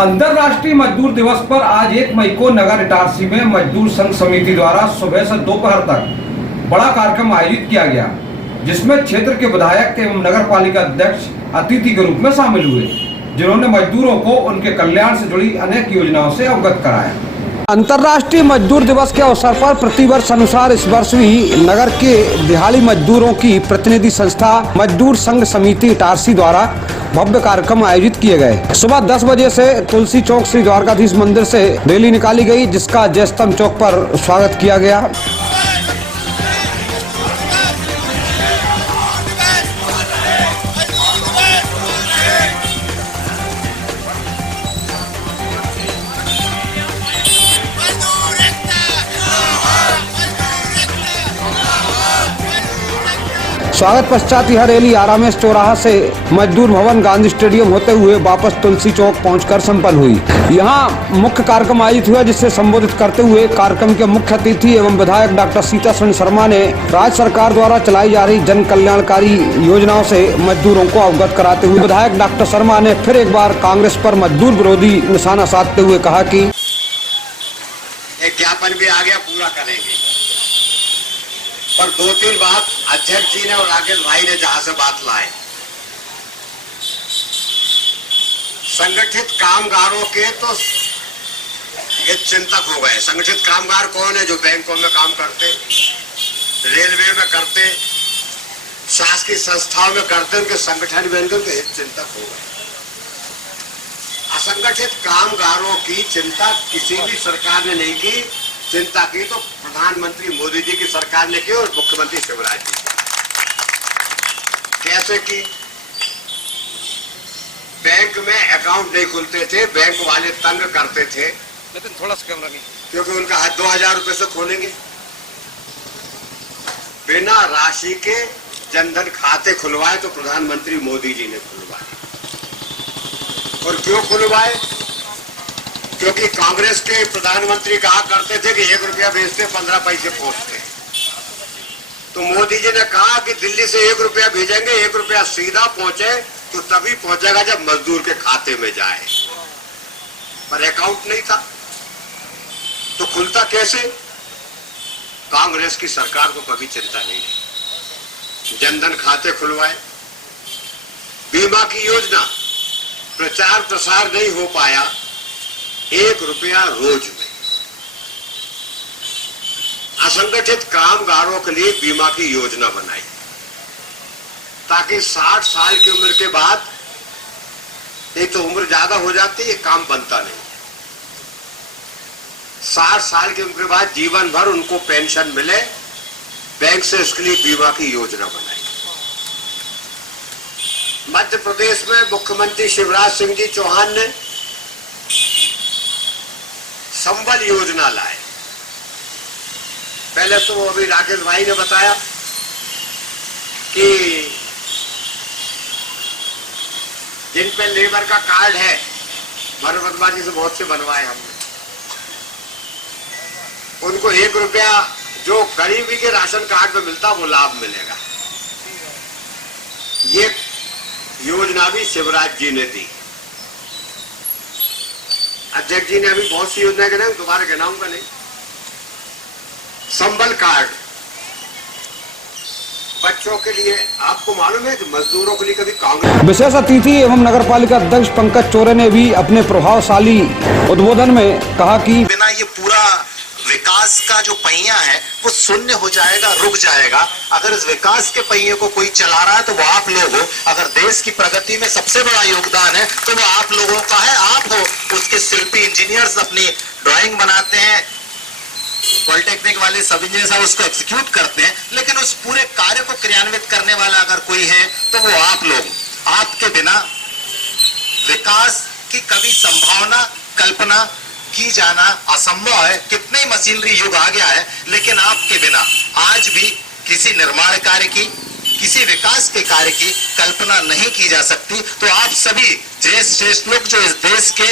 अंतर्राष्ट्रीय मजदूर दिवस पर आज 1 मई को नगर इटारसी में मजदूर संघ समिति द्वारा सुबह से दोपहर तक बड़ा कार्यक्रम आयोजित किया गया, जिसमें क्षेत्र के विधायक एवं नगर पालिका अध्यक्ष अतिथि के रूप में शामिल हुए, जिन्होंने मजदूरों को उनके कल्याण से जुड़ी अनेक योजनाओं से अवगत कराया। अंतर्राष्ट्रीय मजदूर दिवस के अवसर पर प्रतिवर्ष अनुसार इस वर्ष भी नगर के दिहाड़ी मजदूरों की प्रतिनिधि संस्था मजदूर संघ समिति इटारसी द्वारा भव्य कार्यक्रम आयोजित किए गए। सुबह 10 बजे से तुलसी चौक श्री द्वारकाधीश मंदिर से रैली निकाली गई, जिसका जयस्तंभ चौक पर स्वागत किया गया। स्वागत पश्चात यह रैली आरामेश चौराहा से मजदूर भवन गांधी स्टेडियम होते हुए वापस तुलसी चौक पहुंचकर संपन्न हुई। यहां मुख्य कार्यक्रम आयोजित हुआ, जिससे संबोधित करते हुए कार्यक्रम के मुख्य अतिथि एवं विधायक डॉक्टर सीतासरण शर्मा ने राज्य सरकार द्वारा चलाई जा रही जन कल्याणकारी योजनाओं से मजदूरों को अवगत कराते हुए विधायक डॉक्टर शर्मा ने फिर एक बार कांग्रेस पर मजदूर विरोधी निशाना साधते हुए कहा कि एक ज्ञापन भी आ गया, पूरा करेंगे, पर 2-3 बात अध्यक्ष जी ने और राकेश भाई ने जहां से बात लाए, संगठित कामगारों के तो ये चिंतक हो गए। संगठित कामगार कौन है? जो बैंकों में काम करते, रेलवे में करते, शासकीय संस्थाओं में करते, उनके संगठन बैंकों के हित चिंतक हो गए। असंगठित कामगारों की चिंता किसी भी सरकार ने नहीं की। चिंता की तो प्रधानमंत्री मोदी जी की सरकार ने की और मुख्यमंत्री शिवराज जी। कैसे की? बैंक में अकाउंट नहीं खुलते थे, बैंक वाले तंग करते थे, लेकिन थोड़ा सा कैमरा नहीं, क्योंकि उनका हाथ 2000 रुपए से खोलेंगे। बिना राशि के जनधन खाते खुलवाए तो प्रधानमंत्री मोदी जी ने खुलवाए। और क्यों खुलवाए? क्योंकि कांग्रेस के प्रधानमंत्री कहा करते थे कि 1 रुपया भेजते 15 पैसे पहुंचते। तो मोदी जी ने कहा कि दिल्ली से 1 रुपया भेजेंगे, 1 रुपया सीधा पहुंचे तो तभी पहुंचेगा जब मजदूर के खाते में जाए। पर अकाउंट नहीं था तो खुलता कैसे? कांग्रेस की सरकार को कभी चिंता नहीं थी। जनधन खाते खुलवाए, बीमा की योजना, प्रचार प्रसार नहीं हो पाया, 1 रुपया रोज में। असंगठित कामगारों के लिए बीमा की योजना बनाई ताकि 60 साल की उम्र के बाद, एक तो उम्र ज्यादा हो जाती है, काम बनता नहीं, 60 साल की उम्र के बाद जीवन भर उनको पेंशन मिले, बैंक से इसके लिए बीमा की योजना बनाई। मध्य प्रदेश में मुख्यमंत्री शिवराज सिंह जी चौहान ने संबल योजना लाए। पहले तो अभी राकेश भाई ने बताया कि जिन पे लेबर का कार्ड है, मरम्मतबाजी से बहुत से बनवाए हमने, उनको 1 रुपया जो गरीबी के राशन कार्ड में मिलता वो लाभ मिलेगा। ये योजना भी शिवराज जी ने दी। अध्यक्ष जी ने अभी बहुत सी योजनाएं गिनाई, दोबारा गिनाऊंगा नहीं। संबल कार्ड बच्चों के लिए, आपको मालूम है कि मजदूरों के लिए कभी कांग्रेस। विशेष अतिथि एवं नगर पालिका अध्यक्ष पंकज चौरे ने भी अपने प्रभावशाली उद्बोधन में कहा कि बिना ये पूरा विकास का जो पहिया है वो शून्य हो जाएगा, रुक जाएगा। अगर इस विकास के पहिए को कोई चला रहा है तो वो आप लोग हो। अगर देश की प्रगति में सबसे बड़ा योगदान है तो वो आप लोगों का है, आप हो उसके शिल्पी। इंजीनियर्स अपनी ड्राइंग बनाते हैं, पॉलिटेक्निक वाले सब इंजीनियर उसको एग्जीक्यूट करते हैं, लेकिन उस पूरे कार्य को क्रियान्वित करने वाला अगर कोई है तो वो आप लोग। आपके बिना विकास की कभी संभावना, कल्पना की जाना असंभव है। कितने ही मशीनरी युग आ गया है, लेकिन आपके बिना आज भी किसी निर्माण कार्य की, किसी विकास के कार्य की कल्पना नहीं की जा सकती। तो आप सभी श्रेष्ठ लोग जो इस देश के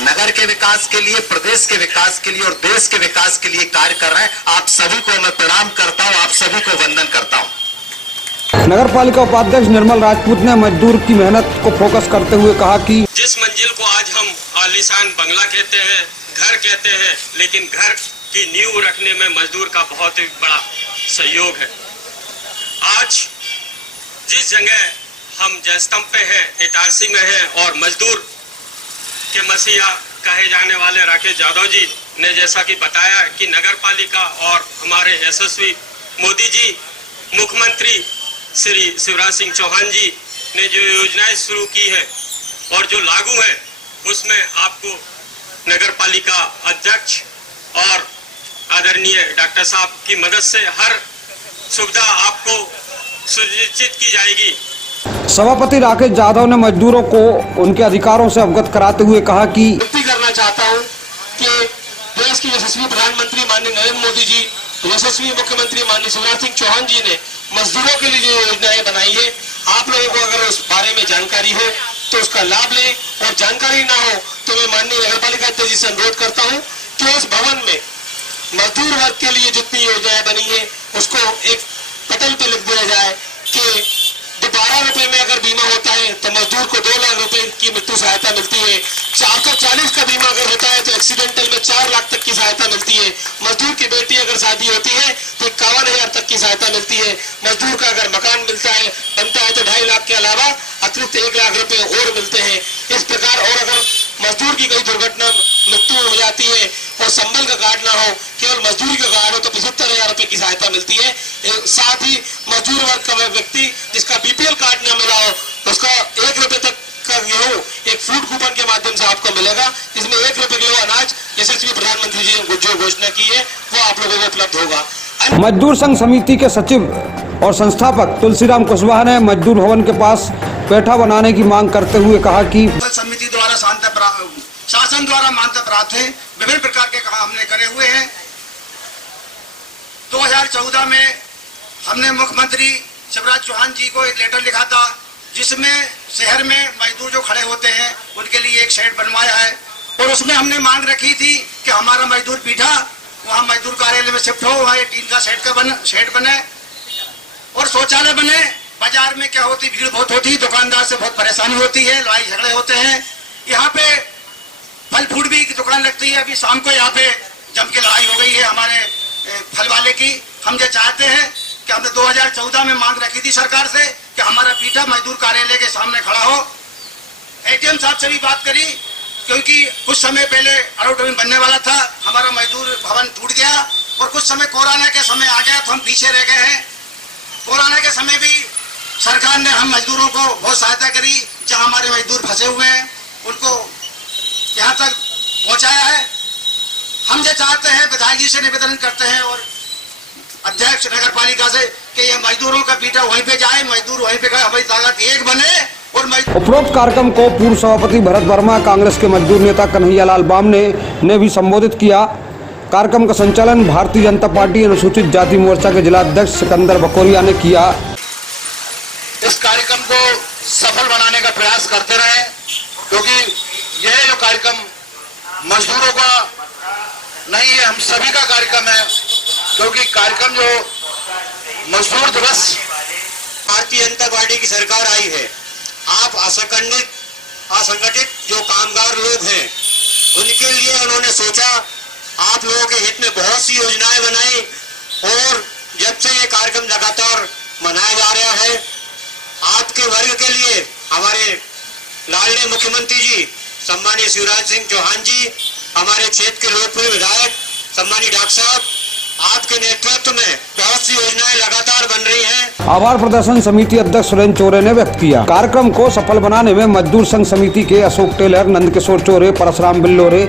नगर के विकास के लिए, प्रदेश के विकास के लिए और देश के विकास के लिए कार्य कर रहे हैं, आप सभी को मैं प्रणाम करता हूं, आप सभी को वंदन करता हूं। नगर पालिका उपाध्यक्ष निर्मल राजपूत ने मजदूर की मेहनत को फोकस करते हुए कहा कि जिस मंजिल को आज हम आलीशान बंगला कहते हैं, घर कहते हैं, लेकिन घर की नींव रखने में मजदूर का बहुत ही बड़ा सहयोग है। आज जिस जगह हम जयस्तंभ पे हैं, इटारसी में हैं और मजदूर के मसीहा कहे जाने वाले राकेश यादव जी ने जैसा कि बताया कि नगर पालिका और हमारे यशस्वी मोदी जी, मुख्यमंत्री श्री शिवराज सिंह चौहान जी ने जो योजनाएं शुरू की है और जो लागू है, उसमें आपको नगर पालिका अध्यक्ष और आदरणीय डॉक्टर साहब की मदद से हर सुविधा आपको सुनिश्चित की जाएगी। सभापति राकेश यादव ने मजदूरों को उनके अधिकारों से अवगत कराते हुए कहा कि विनती करना चाहता हूं कि देश के यशस्वी प्रधानमंत्री माननीय नरेंद्र मोदी जी, यशस्वी मुख्यमंत्री माननीय शिवराज सिंह चौहान जी ने मजदूरों के लिए जो योजनाएं बनाई है, आप लोगों को अगर उस बारे में जानकारी हो तो उसका लाभ लें, और जानकारी ना हो तो मैं माननीय नगर पालिका अध्यक्ष जी से अनुरोध करता हूं कि उस भवन में मजदूर वर्ग के लिए जितनी योजनाएं बनी है उसको एक पटल पे लिख दिया जाए कि 12 रुपए में अगर बीमा होता है तो मजदूर को 2 लाख रुपए की मृत्यु सहायता मिलती है। 440 का बीमा अगर होता है तो एक्सीडेंटल में 4 लाख तक की सहायता मिलती है। मजदूर की बेटी अगर शादी होती है तो 51,000 तक की सहायता मिलती है। मजदूर का अगर मकान बनता है तो 2.5 लाख के अलावा अतिरिक्त 1 लाख रुपए और मिलते हैं। इस प्रकार, और अगर मजदूर की कोई दुर्घटना मृत्यु हो जाती है और संबल का कार्ड ना हो, केवल मजदूरी का कार्ड हो, तो 75,000 रुपए की सहायता मिलती है। साथ ही मजदूर वर्ग का व्यक्ति जिसका बीपीएल कार्ड न मिला हो, उसका 1 रुपए तक का गेहूं एक फूड कूपन के माध्यम से आपको मिलेगा, जिसमें 1 रुपए किलो अनाज यशस्वी प्रधानमंत्री जी ने जो घोषणा की है वो आप लोगों को उपलब्ध होगा। मजदूर संघ समिति के सचिव और संस्थापक तुलसीराम कुशवाहा ने मजदूर भवन के पास पेठा बनाने की मांग करते हुए कहा कि समिति द्वारा शासन द्वारा मान्यता प्राप्त है, विभिन्न प्रकार के काम हमने करे हुए हैं। 2014 में हमने मुख्यमंत्री शिवराज चौहान जी को एक लेटर लिखा था, जिसमें शहर में मजदूर जो खड़े होते हैं उनके लिए एक शेड बनवाया है, और उसमें हमने मांग रखी थी कि हमारा मजदूर पीठा वहाँ मजदूर कार्यालय में शिफ्ट हो, वहाँ टीन का शेड बने और शौचालय बने। बाजार में क्या होती, भीड़ बहुत होती है, दुकानदार से बहुत परेशानी होती है, लड़ाई झगड़े होते हैं। यहाँ पे फल फ्रूट भी की दुकान लगती है। अभी शाम को यहाँ पे जम के लड़ाई हो गई है हमारे फल वाले की। हम ये चाहते हैं कि हमने 2014 में मांग रखी थी सरकार से कि हमारा पीठा मजदूर कार्यालय के सामने खड़ा हो। एटीएम साहब से भी बात करी, क्योंकि कुछ समय पहले ऑडिटोरियम बनने वाला था, हमारा मजदूर भवन टूट गया और कुछ समय कोरोना के समय आ गया तो हम पीछे रह गए हैं। कोरोना के समय भी सरकार ने हम मजदूरों को बहुत सहायता करी, जहां हमारे मजदूर फंसे हुए हैं उनको यहाँ तक पहुंचाया है। हम ये चाहते हैं, विधायक जी से निवेदन करते हैं और अध्यक्ष नगर पालिका से कि ये मजदूरों का पीठा वहीं पे जाए, मजदूर वहीं पे हमारी ताकत एक बने। और उपरोक्त कार्यक्रम को पूर्व सभापति भरत वर्मा, कांग्रेस के मजदूर नेता कन्हैयालाल बामने ने भी संबोधित किया। कार्यक्रम का संचालन भारतीय जनता पार्टी अनुसूचित जाति मोर्चा के जिला अध्यक्ष सिकंदर बकोरिया ने किया। इस कार्यक्रम को सफल बनाने का प्रयास करते रहे, क्योंकि यह जो कार्यक्रम मजदूरों का नहीं है, हम सभी का कार्यक्रम है। क्योंकि कार्यक्रम जो मजदूर दिवस, भारतीय जनता पार्टी की सरकार आई है, आप असंगठित जो कामगार लोग हैं उनके लिए उन्होंने सोचा, आप लोगों के हित में बहुत सी योजनाएं बनाई, और जब से ये कार्यक्रम लगातार मनाया जा रहा है, आपके वर्ग के लिए हमारे लाडले मुख्यमंत्री जी सम्मानीय शिवराज सिंह चौहान जी, हमारे क्षेत्र के लोकप्रिय विधायक सम्मानीय डॉक्टर साहब, आपके नेतृत्व में बहुत सी योजनाएं लगातार बन रही हैं। आभार प्रदर्शन समिति अध्यक्ष सुरेंद्र चौरे ने व्यक्त किया। कार्यक्रम को सफल बनाने में मजदूर संघ समिति के अशोक टेलर, नंदकिशोर चौरे, परशुराम बिल्लोरे,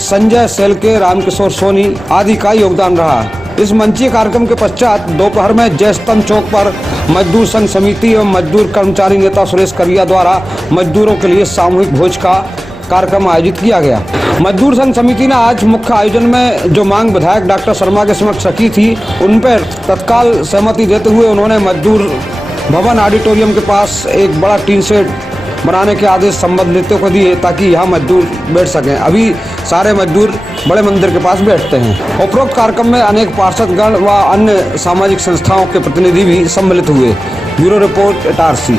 संजय सेलके, रामकिशोर सोनी आदि का योगदान रहा। इस मंचीय कार्यक्रम के पश्चात दोपहर में जयस्तंभ चौक पर मजदूर संघ समिति एवं मजदूर कर्मचारी नेता सुरेश करिया द्वारा मजदूरों के लिए सामूहिक भोज का कार्यक्रम आयोजित किया गया। मजदूर संघ समिति ने आज मुख्य आयोजन में जो मांग विधायक डॉक्टर शर्मा के समक्ष रखी थी, उन पर तत्काल सहमति देते हुए उन्होंने मजदूर भवन ऑडिटोरियम के पास एक बड़ा टीन शेड बनाने के आदेश संबंधितों को दिए, ताकि यहाँ मजदूर बैठ सकें। अभी सारे मजदूर बड़े मंदिर के पास बैठते हैं। उपरोक्त कार्यक्रम में अनेक पार्षदगण व अन्य सामाजिक संस्थाओं के प्रतिनिधि भी सम्मिलित हुए। Bureau report Itarsi.